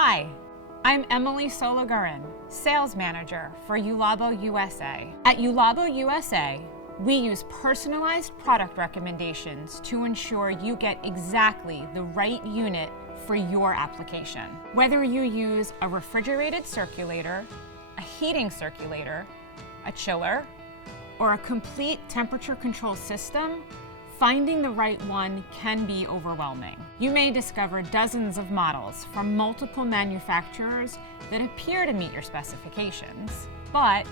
Hi, I'm Emily Sologurin, Sales Manager for JULABO USA. At JULABO USA, we use personalized product recommendations to ensure you get exactly the right unit for your application. Whether you use a refrigerated circulator, a heating circulator, a chiller, or a complete temperature control system, finding the right one can be overwhelming. You may discover dozens of models from multiple manufacturers that appear to meet your specifications, but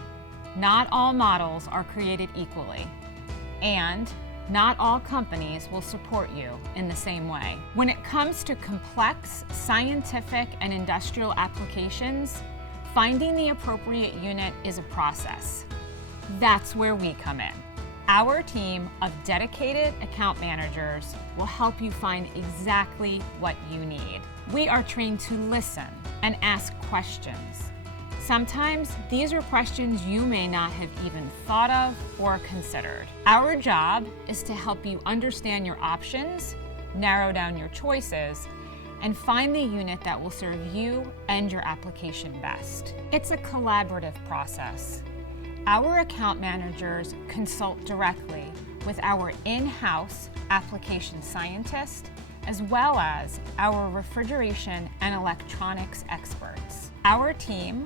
not all models are created equally, and not all companies will support you in the same way. When it comes to complex scientific and industrial applications, finding the appropriate unit is a process. That's where we come in. Our team of dedicated account managers will help you find exactly what you need. We are trained to listen and ask questions. Sometimes these are questions you may not have even thought of or considered. Our job is to help you understand your options, narrow down your choices, and find the unit that will serve you and your application best. It's a collaborative process. Our account managers consult directly with our in-house application scientist, as well as our refrigeration and electronics experts. Our team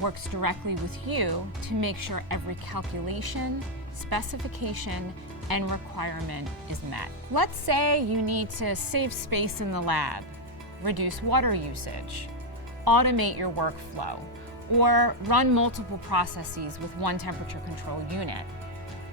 works directly with you to make sure every calculation, specification, and requirement is met. Let's say you need to save space in the lab, reduce water usage, automate your workflow, or run multiple processes with one temperature control unit.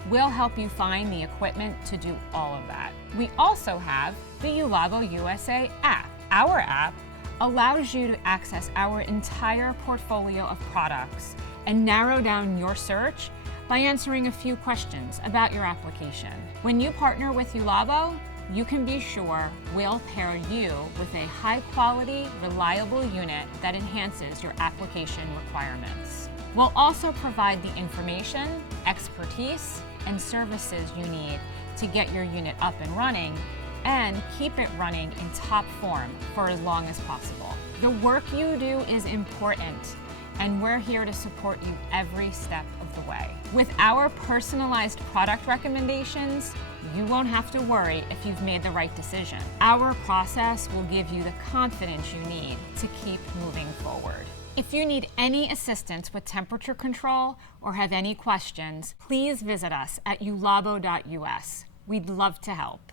We'll help you find the equipment to do all of that. We also have the JULABO USA app. Our app allows you to access our entire portfolio of products and narrow down your search by answering a few questions about your application. When you partner with JULABO, you can be sure we'll pair you with a high-quality, reliable unit that enhances your application requirements. We'll also provide the information, expertise, and services you need to get your unit up and running and keep it running in top form for as long as possible. The work you do is important, and we're here to support you every step of the way. With our personalized product recommendations, you won't have to worry if you've made the right decision. Our process will give you the confidence you need to keep moving forward. If you need any assistance with temperature control or have any questions, please visit us at julabo.us. We'd love to help.